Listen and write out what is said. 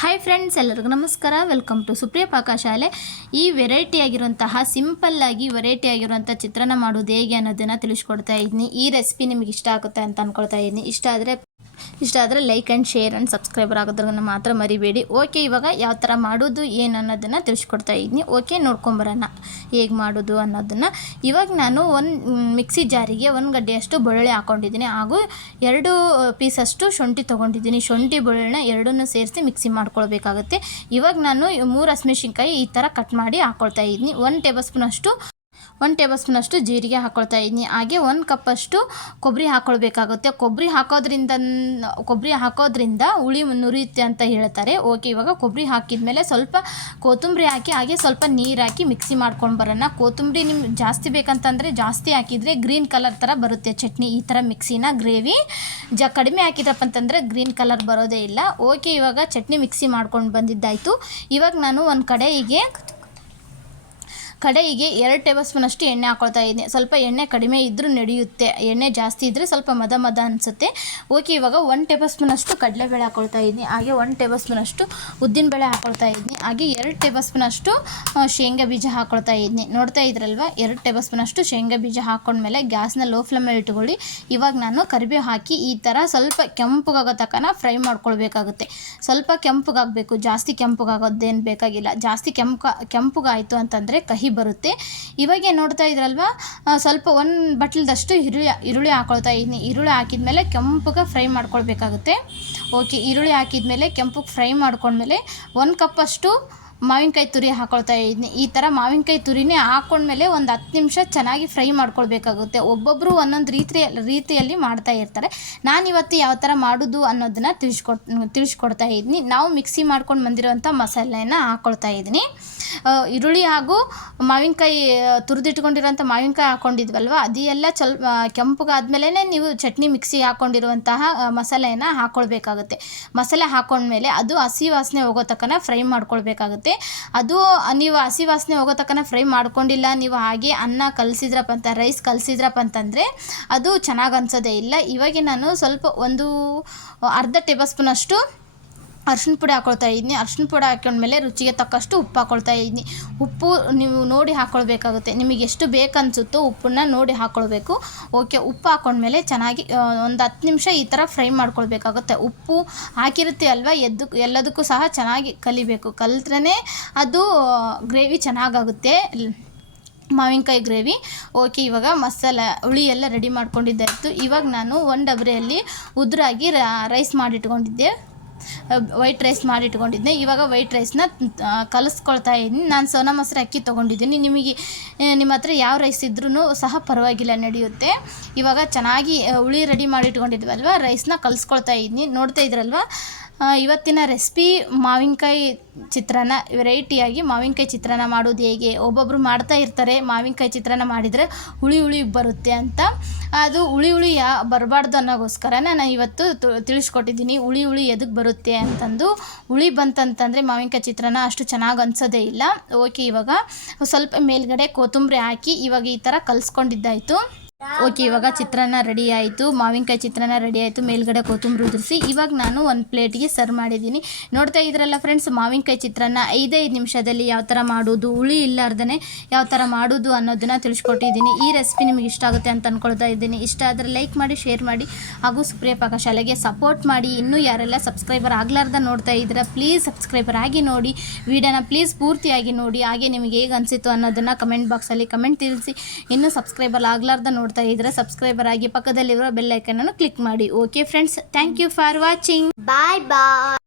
Hi friends ಎಲ್ಲರಿಗೂ ನಮಸ್ಕಾರ. Welcome to Supriya ಪಾಕಶಾಲೆ ಈ ವೆರೈಟಿ ಆಗಿರುವಂತಹ ಸಿಂಪಲ್ ಆಗಿ ವೆರೈಟಿ ಆಗಿರುವಂಥ ಚಿತ್ರಾನ್ನ ಮಾಡೋದು ಹೇಗೆ ಅನ್ನೋದನ್ನು ತಿಳಿಸ್ಕೊಡ್ತಾ ಇದ್ದೀನಿ. ಈ ರೆಸಿಪಿ ನಿಮಗೆ ಇಷ್ಟ ಆಗುತ್ತೆ ಅಂತ ಅಂದ್ಕೊಳ್ತಾ ಇದ್ದೀನಿ. ಇಷ್ಟ ಆದರೆ ಇಷ್ಟ ಆದರೆ like and share and subscriber ಆಗೋದ್ರನ್ನ ಮಾತ್ರ ಮರಿಬೇಡಿ. ಓಕೆ ಇವಾಗ ಯಾವ ಥರ ಮಾಡೋದು, ಏನು ಅನ್ನೋದನ್ನು ತಿಳಿಸ್ಕೊಡ್ತಾ ಇದ್ದೀನಿ. ಓಕೆ ನೋಡ್ಕೊಂಬರೋಣ ಹೇಗೆ ಮಾಡೋದು ಅನ್ನೋದನ್ನು. ಇವಾಗ ನಾನು ಒಂದು ಮಿಕ್ಸಿ ಜಾರಿಗೆ ಒಂದು ಗಡ್ಡೆಯಷ್ಟು ಬೆಳ್ಳುಳ್ಳಿ ಹಾಕ್ಕೊಂಡಿದ್ದೀನಿ ಹಾಗೂ ಎರಡು ಪೀಸಷ್ಟು ಶುಂಠಿ ತೊಗೊಂಡಿದ್ದೀನಿ. ಶುಂಠಿ, ಬೆಳ್ಳುಳ್ಳಿನ ಎರಡನ್ನೂ ಸೇರಿಸಿ ಮಿಕ್ಸಿ ಮಾಡ್ಕೊಳ್ಬೇಕಾಗುತ್ತೆ. ಇವಾಗ ನಾನು ಮೂರು ಹಸಿಮೆಣ್ಸಿನ್ಕಾಯಿ ಈ ಥರ ಕಟ್ ಮಾಡಿ ಹಾಕ್ಕೊಳ್ತಾ ಇದ್ದೀನಿ. ಒಂದು ಟೇಬಲ್ ಸ್ಪೂನಷ್ಟು ಒಂದು ಟೇಬಲ್ ಸ್ಪೂನಷ್ಟು ಜೀರಿಗೆ ಹಾಕ್ಕೊಳ್ತಾ ಇದ್ದೀನಿ. ಹಾಗೆ ಒಂದು ಕಪ್ಪಷ್ಟು ಕೊಬ್ಬರಿ ಹಾಕ್ಕೊಳ್ಬೇಕಾಗುತ್ತೆ ಕೊಬ್ಬರಿ ಹಾಕೋದ್ರಿಂದ ಕೊಬ್ಬರಿ ಹಾಕೋದ್ರಿಂದ ಹುಳಿ ನುರಿಯುತ್ತೆ ಅಂತ ಹೇಳ್ತಾರೆ. ಓಕೆ, ಇವಾಗ ಕೊಬ್ಬರಿ ಹಾಕಿದ್ಮೇಲೆ ಸ್ವಲ್ಪ ಕೊತ್ತಂಬರಿ ಹಾಕಿ, ಹಾಗೆ ಸ್ವಲ್ಪ ನೀರು ಹಾಕಿ ಮಿಕ್ಸಿ ಮಾಡ್ಕೊಂಡು ಬರೋಣ. ಕೊತ್ತಂಬರಿ ನಿಮ್ಗೆ ಜಾಸ್ತಿ ಬೇಕಂತಂದರೆ ಜಾಸ್ತಿ ಹಾಕಿದರೆ ಗ್ರೀನ್ ಕಲರ್ ಥರ ಬರುತ್ತೆ ಚಟ್ನಿ. ಈ ಥರ ಮಿಕ್ಸಿನ ಗ್ರೇವಿ. ಜ, ಕಡಿಮೆ ಹಾಕಿದ್ರಪ್ಪ ಅಂತಂದರೆ ಗ್ರೀನ್ ಕಲರ್ ಬರೋದೇ ಇಲ್ಲ. ಓಕೆ, ಇವಾಗ ಚಟ್ನಿ ಮಿಕ್ಸಿ ಮಾಡ್ಕೊಂಡು ಬಂದಿದ್ದಾಯಿತು. ಇವಾಗ ನಾನು ಒಂದು ಕಡೆಗೆ ಕಡೆಗೆ ಎರಡು ಟೇಬಲ್ ಸ್ಪೂನಷ್ಟು ಎಣ್ಣೆ ಹಾಕೊಳ್ತಾ ಇದ್ದೀನಿ. ಸ್ವಲ್ಪ ಎಣ್ಣೆ ಕಡಿಮೆ ಇದ್ದರೂ ನಡೆಯುತ್ತೆ. ಎಣ್ಣೆ ಜಾಸ್ತಿ ಇದ್ದರೆ ಸ್ವಲ್ಪ ಮದ ಮದ ಅನಿಸುತ್ತೆ. ಓಕೆ, ಇವಾಗ ಒಂದು ಟೇಬಲ್ ಸ್ಪೂನಷ್ಟು ಕಡಲೆಬೇಳೆ ಹಾಕೊಳ್ತಾ ಇದ್ದೀನಿ. ಹಾಗೆ ಒಂದು ಟೇಬಲ್ ಸ್ಪೂನಷ್ಟು ಉದ್ದಿನಬೇಳೆ ಹಾಕೊಳ್ತಾ ಇದ್ದೀನಿ. ಹಾಗೆ ಎರಡು ಟೇಬಲ್ ಸ್ಪೂನಷ್ಟು ಶೇಂಗಾ ಬೀಜ ಹಾಕೊಳ್ತಾ ಇದ್ದೀನಿ. ನೋಡ್ತಾ ಇದ್ರಲ್ವ? ಎರಡು ಟೇಬಲ್ ಸ್ಪೂನಷ್ಟು ಶೇಂಗಾ ಬೀಜ ಹಾಕೊಂಡ್ಮೇಲೆ ಗ್ಯಾಸ್ನ ಲೋ ಫ್ಲೇಮಲ್ಲಿ ಇಟ್ಕೊಳ್ಳಿ. ಇವಾಗ ನಾನು ಕರಿಬೇವು ಹಾಕಿ ಈ ಥರ ಸ್ವಲ್ಪ ಕೆಂಪಗಾಗೋ ತಕ್ಕನ ಫ್ರೈ ಮಾಡ್ಕೊಳ್ಬೇಕಾಗುತ್ತೆ. ಸ್ವಲ್ಪ ಕೆಂಪಗಾಗಬೇಕು. ಜಾಸ್ತಿ ಕೆಂಪಗಾಗೋದೇನು ಬೇಕಾಗಿಲ್ಲ. ಜಾಸ್ತಿ ಕೆಂಪು, ಕೆಂಪಗಾಯಿತು ಅಂತಂದರೆ ಕಹಿ ಬರುತ್ತೆ. ಇವಾಗೆ ನೋಡ್ತಾ ಇದ್ರಲ್ವ? ಸ್ವಲ್ಪ ಒಂದು ಬಟ್ಲದಷ್ಟು ಈರುಳ್ಳಿ ಈರುಳ್ಳಿ ಹಾಕೊಳ್ತಾ ಇದ್ದೀನಿ ಈರುಳ್ಳಿ ಹಾಕಿದ್ಮೇಲೆ ಕೆಂಪಗೆ ಫ್ರೈ ಮಾಡ್ಕೊಳ್ಬೇಕಾಗುತ್ತೆ. ಓಕೆ, ಈರುಳ್ಳಿ ಹಾಕಿದ್ಮೇಲೆ ಕೆಂಪಗೆ ಫ್ರೈ ಮಾಡ್ಕೊಂಡ್ಮೇಲೆ ಒಂದು ಕಪ್ಪಷ್ಟು ಮಾವಿನಕಾಯಿ ತುರಿ ಹಾಕೊಳ್ತಾ ಇದ್ದೀನಿ ಈ ಥರ ಮಾವಿನಕಾಯಿ ತುರಿನೇ ಹಾಕೊಂಡ್ಮೇಲೆ ಒಂದು ಹತ್ತು ನಿಮಿಷ ಚೆನ್ನಾಗಿ ಫ್ರೈ ಮಾಡ್ಕೊಳ್ಬೇಕಾಗುತ್ತೆ. ಒಬ್ಬೊಬ್ಬರು ಒಂದೊಂದು ರೀತಿ ರೀತಿಯಲ್ಲಿ ಮಾಡ್ತಾ ಇರ್ತಾರೆ. ನಾನು ಇವತ್ತು ಯಾವ ಥರ ಮಾಡೋದು ಅನ್ನೋದನ್ನು ತಿಳಿಸ್ಕೊಟ್, ತಿಳಿಸ್ಕೊಡ್ತಾ ಇದ್ದೀನಿ ನಾವು ಮಿಕ್ಸಿ ಮಾಡ್ಕೊಂಡು ಬಂದಿರೋಂಥ ಮಸಾಲೆಯನ್ನು ಹಾಕ್ಕೊಳ್ತಾ ಇದ್ದೀನಿ ಈರುಳ್ಳಿ ಹಾಗೂ ಮಾವಿನಕಾಯಿ ತುರಿದಿಟ್ಕೊಂಡಿರೋಂಥ ಮಾವಿನಕಾಯಿ ಹಾಕ್ಕೊಂಡಿದ್ವಲ್ವ ಅದೆಲ್ಲ ಚಲ್ ಕೆಂಪಗಾದ್ಮೇಲೆ ನೀವು ಚಟ್ನಿ ಮಿಕ್ಸಿ ಹಾಕ್ಕೊಂಡಿರುವಂತಹ ಮಸಾಲೆಯನ್ನು ಹಾಕ್ಕೊಳ್ಬೇಕಾಗುತ್ತೆ ಮಸಾಲೆ ಹಾಕ್ಕೊಂಡ್ಮೇಲೆ ಅದು ಹಸಿ ವಾಸನೆ ಹೋಗೋ ತಕ್ಕನ ಫ್ರೈ ಮಾಡ್ಕೊಳ್ಬೇಕಾಗುತ್ತೆ. ಅದು ನೀವು ಹಸಿ ವಾಸನೆ ಹೋಗೋ ತಕ್ಕನ ಫ್ರೈ ಮಾಡ್ಕೊಂಡಿಲ್ಲ, ನೀವು ಹಾಗೆ ಅನ್ನ ಕಲಸಿದ್ರಪ್ಪ ಅಂತ, ರೈಸ್ ಕಲಸಿದ್ರಪ್ಪ ಅಂತಂದರೆ ಅದು ಚೆನ್ನಾಗಿ ಅನ್ಸೋದೇ ಇಲ್ಲ. ಇವಾಗ ನಾನು ಸ್ವಲ್ಪ ಒಂದು ಅರ್ಧ ಟೇಬಲ್ ಸ್ಪೂನಷ್ಟು ಅರ್ಶಿಣ ಪುಡಿ ಹಾಕ್ಕೊಳ್ತಾ ಇದ್ದೀನಿ. ಅರ್ಶಿಣ ಪುಡಿ ಹಾಕೊಂಡ್ಮೇಲೆ ರುಚಿಗೆ ತಕ್ಕಷ್ಟು ಉಪ್ಪು ಹಾಕ್ಕೊಳ್ತಾ ಇದ್ದೀನಿ. ಉಪ್ಪು ನೀವು ನೋಡಿ ಹಾಕ್ಕೊಳ್ಬೇಕಾಗುತ್ತೆ ನಿಮಗೆ ಎಷ್ಟು ಬೇಕನ್ಸುತ್ತೋ ಉಪ್ಪನ್ನ ನೋಡಿ ಹಾಕ್ಕೊಳ್ಬೇಕು ಓಕೆ, ಉಪ್ಪು ಹಾಕ್ಕೊಂಡ್ಮೇಲೆ ಚೆನ್ನಾಗಿ ಒಂದು ಹತ್ತು ನಿಮಿಷ ಈ ಥರ ಫ್ರೈ ಮಾಡ್ಕೊಳ್ಬೇಕಾಗುತ್ತೆ. ಉಪ್ಪು ಹಾಕಿರುತ್ತೆ ಅಲ್ವಾ? ಎದ್ದು, ಎಲ್ಲದಕ್ಕೂ ಸಹ ಚೆನ್ನಾಗಿ ಕಲಿಬೇಕು. ಕಲಿತ್ರೇ ಅದು, ಗ್ರೇವಿ ಚೆನ್ನಾಗಾಗುತ್ತೆ. ಮಾವಿನಕಾಯಿ ಗ್ರೇವಿ. ಓಕೆ, ಇವಾಗ ಮಸಾಲ, ಹುಳಿ ಎಲ್ಲ ರೆಡಿ ಮಾಡ್ಕೊಂಡಿದ್ದಾಯಿತು. ಇವಾಗ ನಾನು ಒಂದು ಡಬರಿಯಲ್ಲಿ ಉದುರಾಗಿ ರೈಸ್ ಮಾಡಿಟ್ಕೊಂಡಿದ್ದೆ. ವೈಟ್ ರೈಸ್ ಮಾಡಿ ಇಟ್ಕೊಂಡಿದ್ದೆ ಇವಾಗ ವೈಟ್ ರೈಸ್ನ ಕಲಿಸ್ಕೊಳ್ತಾ ಇದ್ದೀನಿ. ನಾನು ಸೋನಾ ಮೊಸರು ಅಕ್ಕಿ ತೊಗೊಂಡಿದ್ದೀನಿ. ನಿಮಗೆ ನಿಮ್ಮ ಹತ್ರ ಯಾವ ರೈಸ್ ಇದ್ರೂ ಸಹ ಪರವಾಗಿಲ್ಲ, ನಡೆಯುತ್ತೆ. ಇವಾಗ ಚೆನ್ನಾಗಿ ಹುಳಿ ರೆಡಿ ಮಾಡಿ ಇಟ್ಕೊಂಡಿದ್ವಲ್ವ ರೈಸ್ನ ಕಲಿಸ್ಕೊಳ್ತಾ ಇದ್ದೀನಿ. ನೋಡ್ತಾ ಇದ್ರಲ್ವ? ಇವತ್ತಿನ ರೆಸಿಪಿ ಮಾವಿನಕಾಯಿ ಚಿತ್ರಾನ್ನ ವೆರೈಟಿಯಾಗಿ ಮಾವಿನಕಾಯಿ ಚಿತ್ರಾನ್ನ ಮಾಡೋದು ಹೇಗೆ? ಒಬ್ಬೊಬ್ಬರು ಮಾಡ್ತಾ ಇರ್ತಾರೆ, ಮಾವಿನಕಾಯಿ ಚಿತ್ರಾನ್ನ ಮಾಡಿದರೆ ಹುಳಿ ಹುಳಿ ಬರುತ್ತೆ ಅಂತ. ಅದು ಹುಳಿ ಹುಳಿ ಯಾ, ಬರಬಾರ್ದು ಅನ್ನೋಗೋಸ್ಕರ ನಾನು ಇವತ್ತು ತಿಳಿಸ್ಕೊಟ್ಟಿದ್ದೀನಿ. ಹುಳಿ ಹುಳಿ ಎದಕ್ಕೆ ಬರುತ್ತೆ ಅಂತಂದು ಹುಳಿ ಬಂತಂತಂದರೆ ಮಾವಿನಕಾಯಿ ಚಿತ್ರಾನ್ನ ಅಷ್ಟು ಚೆನ್ನಾಗಿ ಅನ್ಸೋದೇ ಇಲ್ಲ. ಓಕೆ, ಇವಾಗ ಸ್ವಲ್ಪ ಮೇಲ್ಗಡೆ ಕೊತ್ತಂಬರಿ ಹಾಕಿ ಇವಾಗ ಈ ಥರ ಕಲಿಸ್ಕೊಂಡಿದ್ದಾಯಿತು. ಓಕೆ ಇವಾಗ ಚಿತ್ರಾನ್ನ ರೆಡಿ ಆಯಿತು. ಮಾವಿನಕಾಯಿ ಚಿತ್ರಾನ್ನ ರೆಡಿ ಆಯಿತು. ಮೇಲ್ಗಡೆ ಕೊತ್ತಂಬರಿ ಉದುರಿಸಿ. ಇವಾಗ ನಾನು ಒಂದು ಪ್ಲೇಟಿಗೆ ಸರ್ವ್ ಮಾಡಿದ್ದೀನಿ. ನೋಡ್ತಾ ಇದ್ರಲ್ಲ ಫ್ರೆಂಡ್ಸ್ ಮಾವಿನಕಾಯಿ ಚಿತ್ರಾನ್ನ ಐದೈದು ನಿಮಿಷದಲ್ಲಿ ಯಾವ ಥರ ಮಾಡೋದು, ಹುಳಿ ಇಲ್ಲಾರ್ದೇ ಯಾವ ಥರ ಮಾಡೋದು ಅನ್ನೋದನ್ನು ತಿಳಿಸ್ಕೊಟ್ಟಿದ್ದೀನಿ. ಈ ರೆಸಿಪಿ ನಿಮಗೆ ಇಷ್ಟ ಆಗುತ್ತೆ ಅಂತ ಅಂದ್ಕೊಳ್ತಾ ಇದ್ದೀನಿ. ಇಷ್ಟ ಆದರೆ ಲೈಕ್ ಮಾಡಿ ಶೇರ್ ಮಾಡಿ ಹಾಗೂ ಸುಪ್ರಿಯ ಪಾಕಶಾಲೆಗೆ ಸಪೋರ್ಟ್ ಮಾಡಿ. ಇನ್ನೂ ಯಾರೆಲ್ಲ ಸಬ್ಸ್ಕ್ರೈಬರ್ ಆಗಲಾರ್ದ ನೋಡ್ತಾ ಇದ್ದೀರಾ ಪ್ಲೀಸ್ ಸಬ್ಸ್ಕ್ರೈಬರ್ ಆಗಿ ನೋಡಿ. ವಿಡಿಯೋನ ಪ್ಲೀಸ್ ಪೂರ್ತಿಯಾಗಿ ನೋಡಿ. ಹಾಗೆ ನಿಮಗೆ ಹೇಗೆ ಅನಿಸಿತು ಅನ್ನೋದನ್ನು ಕಮೆಂಟ್ ಬಾಕ್ಸಲ್ಲಿ ಕಮೆಂಟ್ ತಿಳಿಸಿ. ಇನ್ನೂ ಸಬ್ಸ್ಕ್ರೈಬರ್ ಆಗ್ಲಾರ್ದ ನೋಡ್ತಾ ಇದ್ರೆ ಸಬ್ಸ್ಕ್ರೈಬರ್ ಆಗಿ ಪಕ್ಕದಲ್ಲಿರುವ ಬೆಲ್ ಅನ್ನು ಕ್ಲಿಕ್ ಮಾಡಿ. Okay friends thank you for watching bye bye.